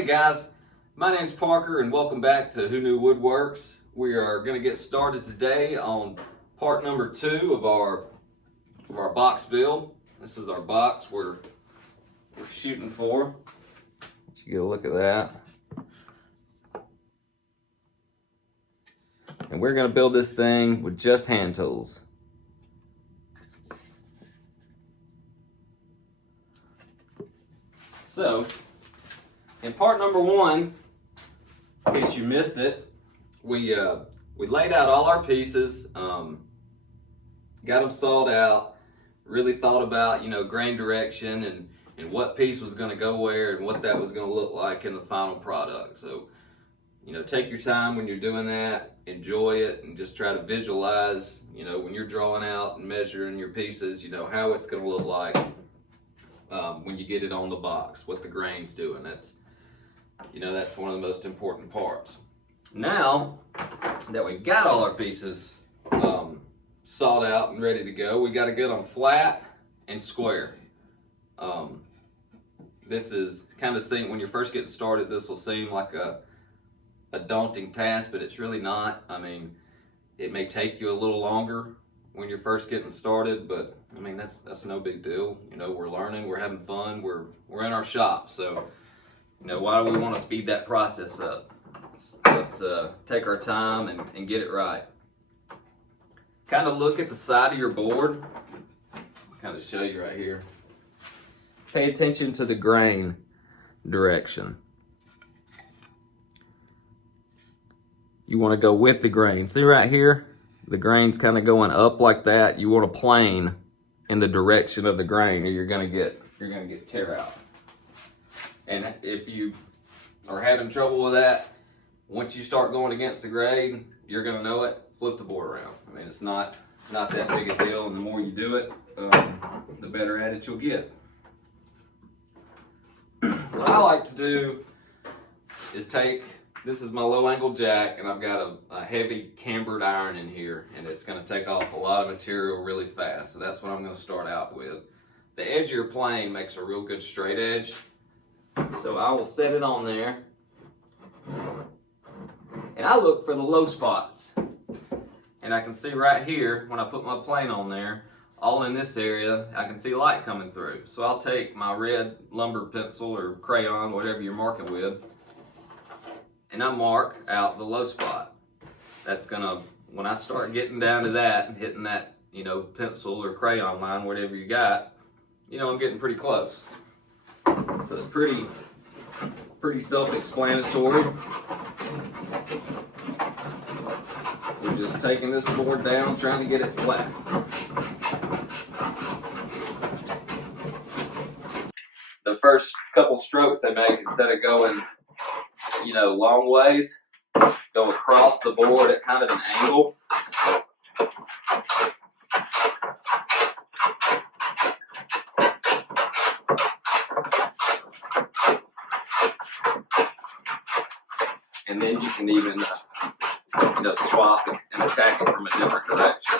Hey guys, my name's Parker and welcome back to Who Knew Woodworks. We are going to get started today on part number 2 of our box build. This is our box we're shooting for. Let's get a look at that. And we're going to build this thing with just hand tools. So, in part number 1, in case you missed it, we laid out all our pieces, got them sawed out, really thought about, grain direction and what piece was going to go where and what that was going to look like in the final product. So, take your time when you're doing that, enjoy it, and just try to visualize, when you're drawing out and measuring your pieces, how it's going to look like when you get it on the box, what the grain's doing. That's one of the most important parts. Now that we've got all our pieces sawed out and ready to go, we got to get them flat and square. This is kind of when you're first getting started, this will seem like a daunting task, but it's really not. I mean, it may take you a little longer when you're first getting started, but I mean, that's no big deal. We're learning, we're having fun, we're in our shop, so why do we want to speed that process up? Let's take our time and get it right. Kind of look at the side of your board. I'll kind of show you right here. Pay attention to the grain direction. You want to go with the grain. See right here? The grain's kind of going up like that. You want to plane in the direction of the grain, or you're gonna get tear out. And if you are having trouble with that, once you start going against the grain, you're gonna know it. Flip the board around. I mean, it's not that big a deal, and the more you do it, the better at it you'll get. What I like to do is this is my low angle jack, and I've got a heavy cambered iron in here, and it's gonna take off a lot of material really fast. So that's what I'm gonna start out with. The edge of your plane makes a real good straight edge. So I will set it on there, and I look for the low spots. And I can see right here, when I put my plane on there, all in this area, I can see light coming through. So I'll take my red lumber pencil or crayon, whatever you're marking with, and I mark out the low spot. That's gonna, when I start getting down to that and hitting that, pencil or crayon line, whatever you got, I'm getting pretty close. So it's pretty self-explanatory. We're just taking this board down, trying to get it flat. The first couple strokes they make, instead of going, long ways, go across the board at kind of an angle. And then you can even, swap and attack it from a different direction.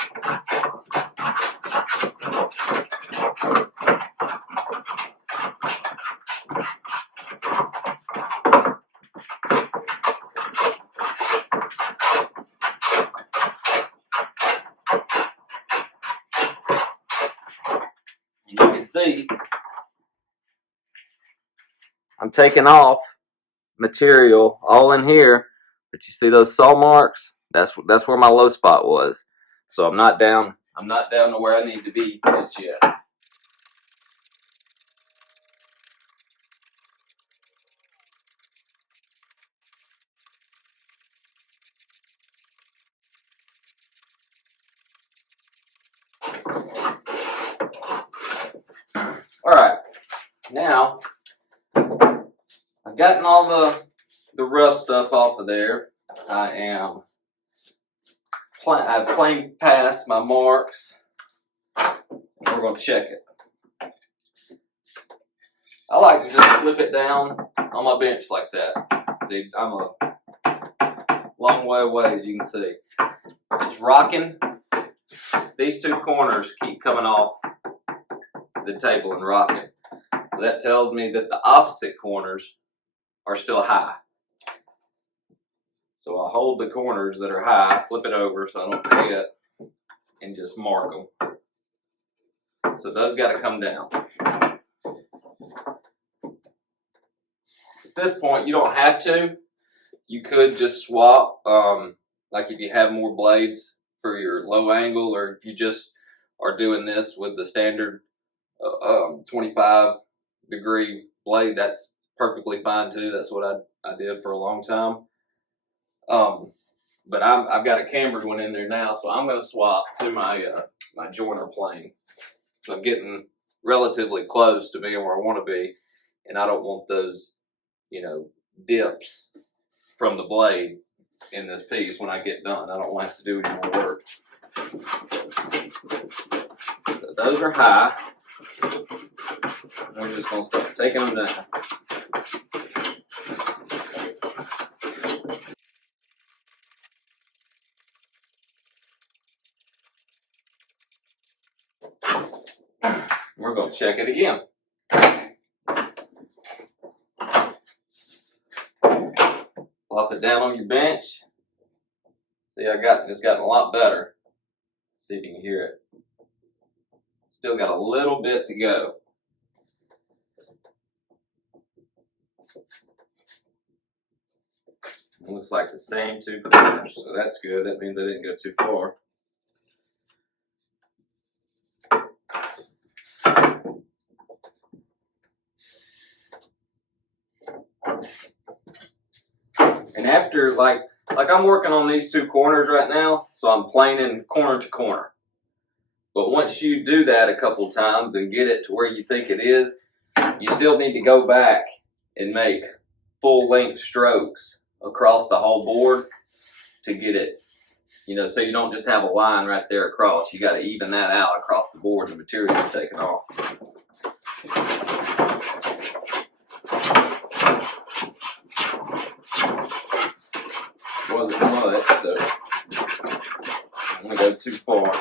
And you can see I'm taking off material all in here, but you see those saw marks? That's where my low spot was. So I'm not down to where I need to be just yet. All right, now I've gotten all the rough stuff off of there. I've planed past my marks, and we're going to check it. I like to just flip it down on my bench like that. See, I'm a long way away, as you can see. It's rocking. These two corners keep coming off the table and rocking. So that tells me that the opposite corners are still high. So I'll hold the corners that are high, flip it over so I don't forget, and just mark them. So those got to come down. At this point, you don't have to. You could just swap, like if you have more blades for your low angle, or if you just are doing this with the standard 25-degree blade, that's perfectly fine too. That's what I did for a long time. But I've got a cambered one in there now, so I'm going to swap to my my joiner plane. So I'm getting relatively close to being where I want to be, and I don't want those, you know, dips from the blade in this piece when I get done. I don't want to have to do any more work. So those are high. We're just going to start taking them down. We're going to check it again. Plop it down on your bench. See, it's gotten a lot better. See if you can hear it. Still got a little bit to go. It looks like the same two corners, so that's good. That means I didn't go too far. And after, like I'm working on these two corners right now, so I'm planing corner to corner. But once you do that a couple times and get it to where you think it is, you still need to go back and make full length strokes across the whole board to get it, you know, so you don't just have a line right there across. You got to even that out across the board, the material is taken off. Wasn't much, so I'm gonna go too far.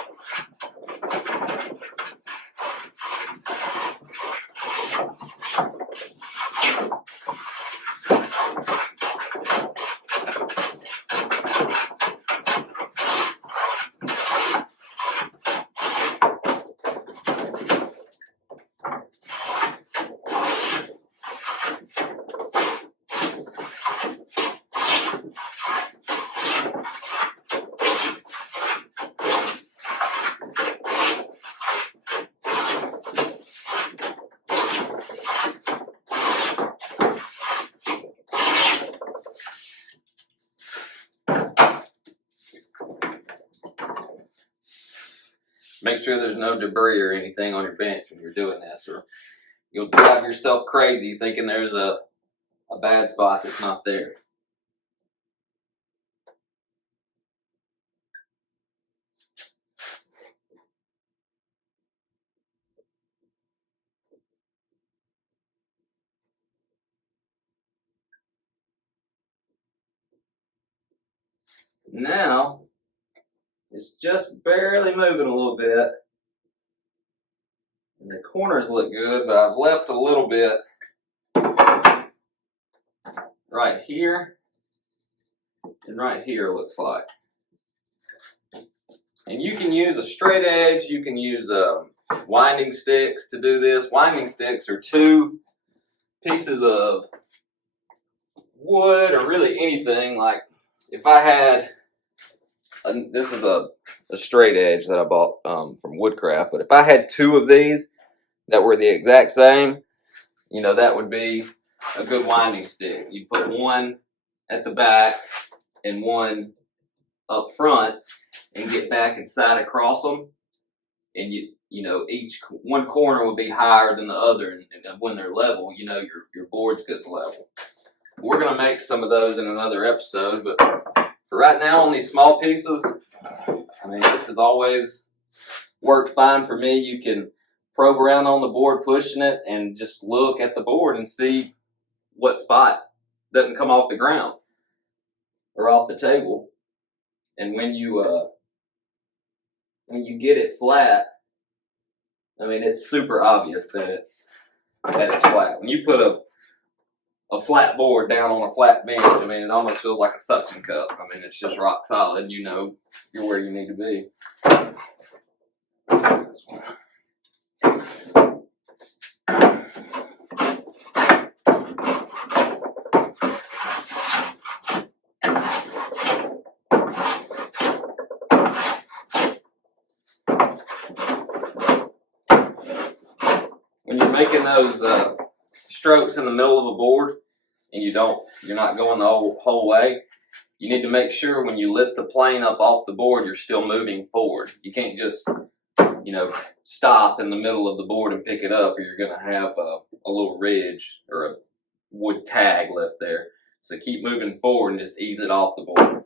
Make sure there's no debris or anything on your bench when you're doing this, or you'll drive yourself crazy thinking there's a bad spot that's not there. Now, it's just barely moving a little bit. And the corners look good, but I've left a little bit right here and right here, looks like. And you can use a straight edge, you can use winding sticks to do this. Winding sticks are two pieces of wood or really anything. Like if I had, this is a straight edge that I bought from Woodcraft, but if I had two of these that were the exact same, you know, that would be a good winding stick. You put one at the back and one up front and get back and side across them, and you know, each one corner will be higher than the other, and when they're level, you know, your board's good level. We're gonna make some of those in another episode, but for right now on these small pieces, I mean, this has always worked fine for me. You can probe around on the board pushing it and just look at the board and see what spot doesn't come off the ground or off the table. And when you get it flat, I mean, it's super obvious that it's flat. When you put a flat board down on a flat bench, I mean, it almost feels like a suction cup. I mean, it's just rock solid. You know, you're where you need to be. This one. When you're making those strokes in the middle of a board and you're not going the whole way, you need to make sure when you lift the plane up off the board, you're still moving forward. You can't just, you know, stop in the middle of the board and pick it up, or you're going to have a little ridge or a wood tag left there. So keep moving forward and just ease it off the board.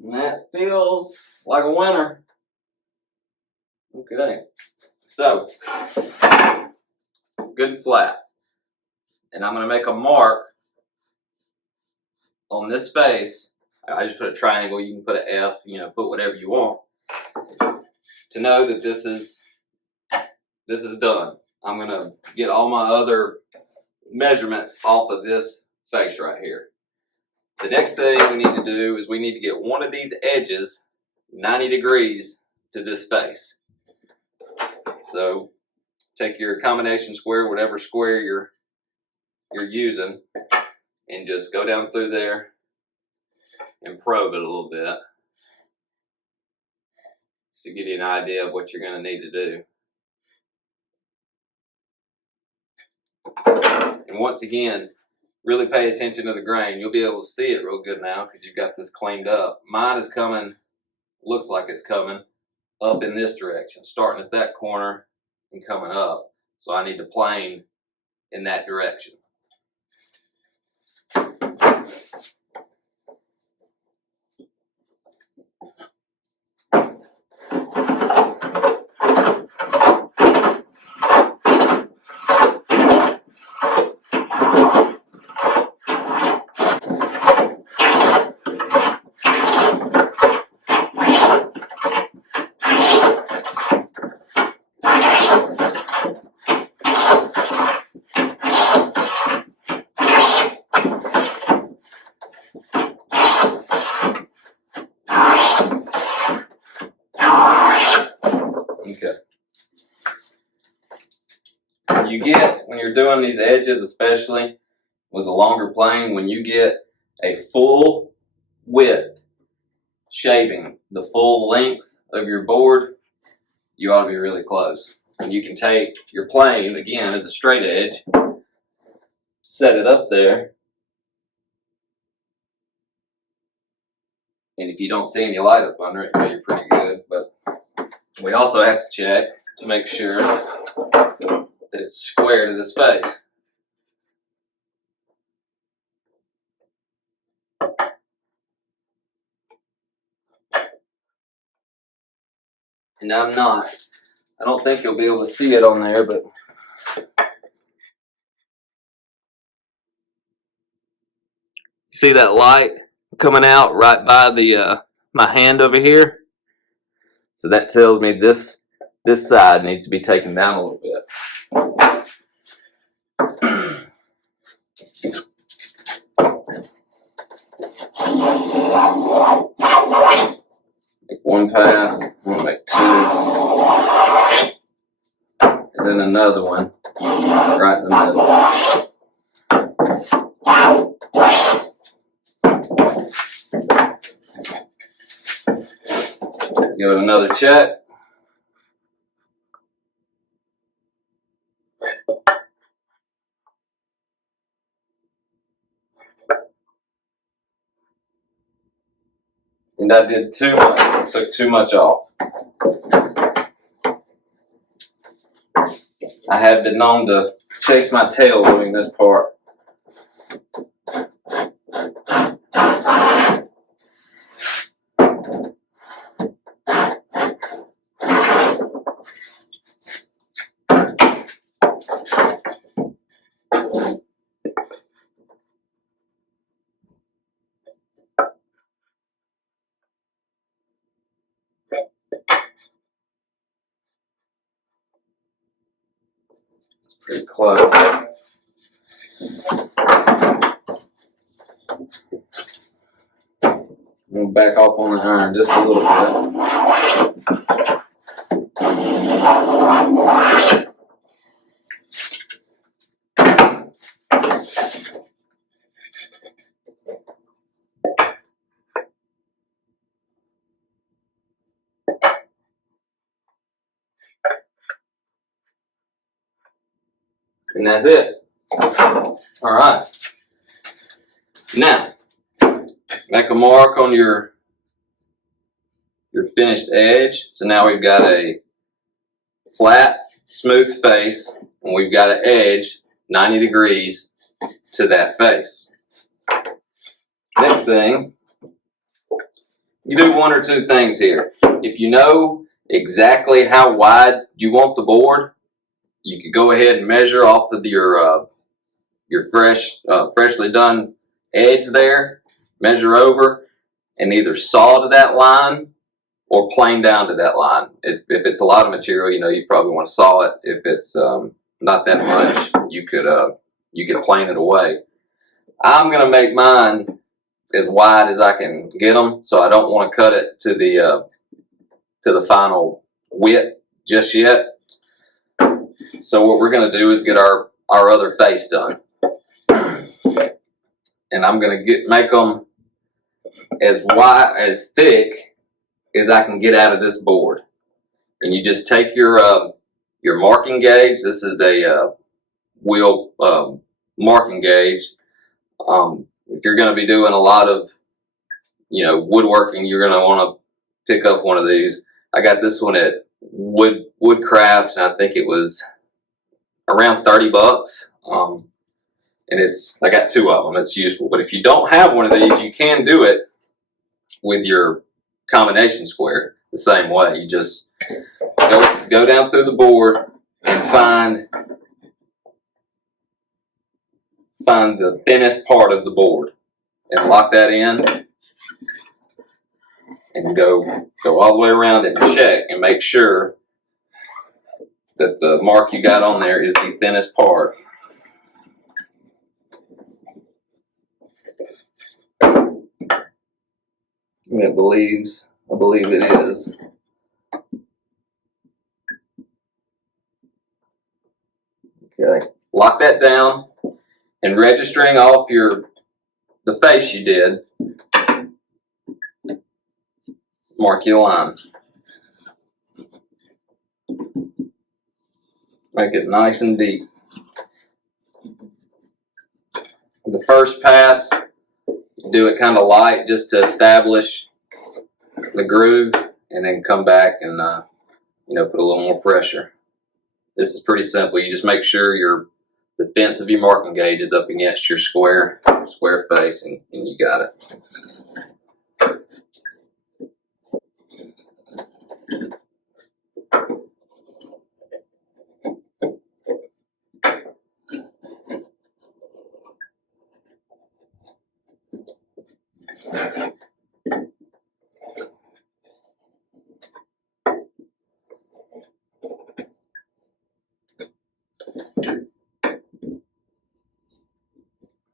And that feels like a winner. Okay, so good and flat. And I'm going to make a mark on this face. I just put a triangle. You can put an F, you know, put whatever you want to know that this is done. I'm going to get all my other measurements off of this face right here. The next thing we need to do is we need to get one of these edges 90 degrees to this face. So take your combination square, whatever square you're using, and just go down through there and probe it a little bit to give you an idea of what you're going to need to do. And once again, really pay attention to the grain. You'll be able to see it real good now because you've got this cleaned up. Mine is coming, looks like it's coming up in this direction, starting at that corner and coming up. So I need to plane in that direction. Okay. When you're doing these edges, especially with a longer plane, when you get a full width shaving the full length of your board, you ought to be really close. And you can take your plane, again, as a straight edge, set it up there, and if you don't see any light up under it, you know you're pretty good. But we also have to check to make sure that it's square to this face. And I don't think you'll be able to see it on there, but see that light coming out right by the my hand over here? So that tells me this side needs to be taken down a little bit. Make one pass, I'm gonna make two, and then another one right in the middle. Give it another check. And I did too much, took too much off. I have been known to chase my tail doing this part. Pretty close. I'm going to back off on the iron just a little bit. And that's it. All right. Now, make a mark on your finished edge. So now we've got a flat, smooth face, and we've got an edge 90 degrees to that face. Next thing, you do one or two things here. If you know exactly how wide you want the board, you could go ahead and measure off of your freshly done edge there, measure over, and either saw to that line or plane down to that line. If it's a lot of material, you probably want to saw it. If it's not that much, you could plane it away. I'm gonna make mine as wide as I can get them, so I don't want to cut it to the final width just yet. So what we're gonna do is get our other face done, and I'm gonna make them as wide, as thick as I can get out of this board. And you just take your marking gauge. This is a wheel marking gauge. If you're going to be doing a lot of woodworking, you're going to want to pick up one of these. I got this one at Woodcraft, and I think it was around 30 bucks. And I got two of them. It's useful. But if you don't have one of these, you can do it with your combination square the same way. You just go down through the board and find the thinnest part of the board and lock that in, and go all the way around it and check and make sure that the mark you got on there is the thinnest part. I believe it is. Okay, lock that down, and registering off the face you did, mark your line. Make it nice and deep. The first pass, do it kind of light just to establish the groove, and then come back and put a little more pressure. This is pretty simple. You just make sure the fence of your marking gauge is up against your square face, and you got it.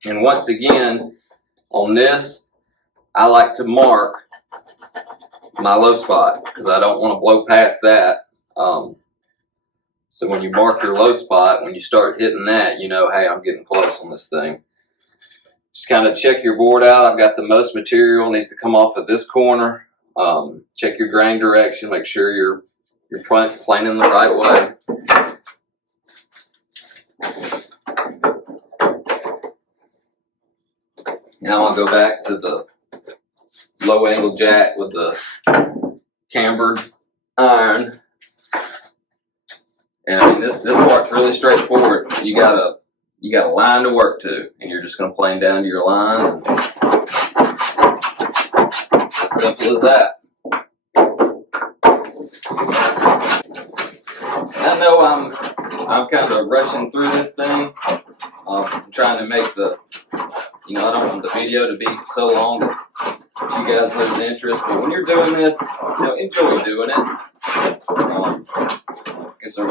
And once again, on this, I like to mark my low spot because I don't want to blow past that. So when you mark your low spot, when you start hitting that, hey, I'm getting close on this thing. Just kind of check your board out. I've got the most material needs to come off of this corner. Check your grain direction. Make sure you're planing the right way. Now I'll go back to the low angle jack with the cambered iron. And I mean, this part's really straightforward. You got a line to work to, and you're just going to plane down to your line. As simple as that. And I know I'm kind of rushing through this thing. I'm trying to make I don't want the video to be so long that you guys lose interest. But when you're doing this, enjoy doing it. It's a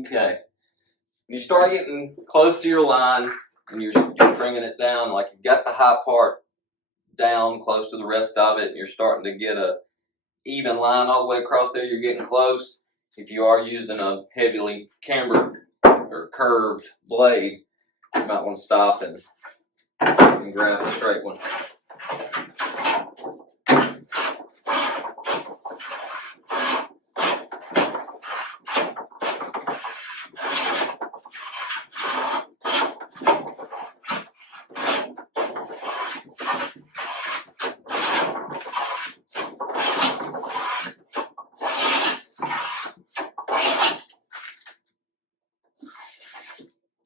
okay. You start getting close to your line, and you're bringing it down, like you've got the high part down close to the rest of it, and you're starting to get a even line all the way across there. You're getting close. If you are using a heavily cambered or curved blade, you might want to stop and grab a straight one.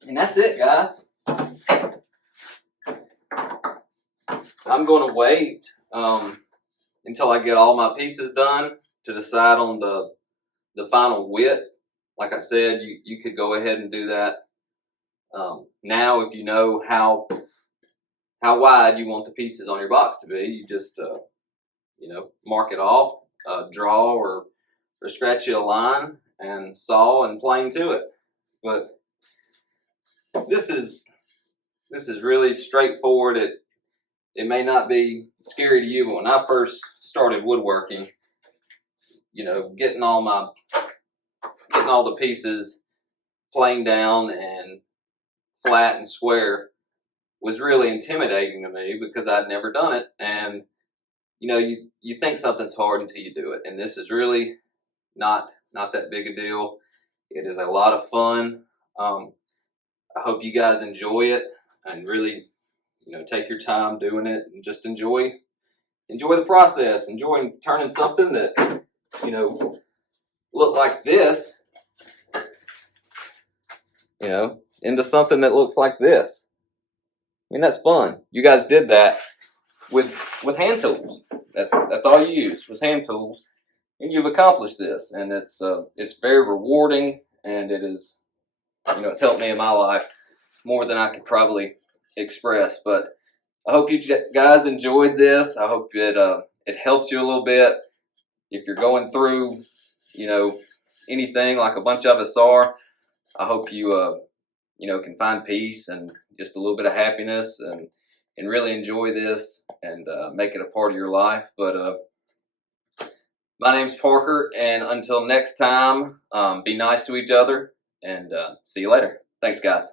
And that's it, guys. I'm going to wait until I get all my pieces done to decide on the final width. Like I said, you could go ahead and do that now. If you know how wide you want the pieces on your box to be, you just mark it off, draw or scratch you a line and saw and plane to it. But this is really straightforward. It may not be scary to you, but when I first started woodworking, getting all the pieces planed down and flat and square was really intimidating to me because I'd never done it. And you think something's hard until you do it, and this is really not that big a deal. It is a lot of fun. I hope you guys enjoy it and really take your time doing it and just enjoy the process. Enjoy turning something that look like this into something that looks like this. I mean, that's fun. You guys did that with hand tools. That's all you used was hand tools, and you've accomplished this. And it's very rewarding, and it is it's helped me in my life more than I could probably express. But I hope you guys enjoyed this. I hope it helps you a little bit if you're going through anything like a bunch of us are. I hope you can find peace and just a little bit of happiness and really enjoy this and make it a part of your life. But my name's Parker, and until next time, be nice to each other, and see you later. Thanks, guys.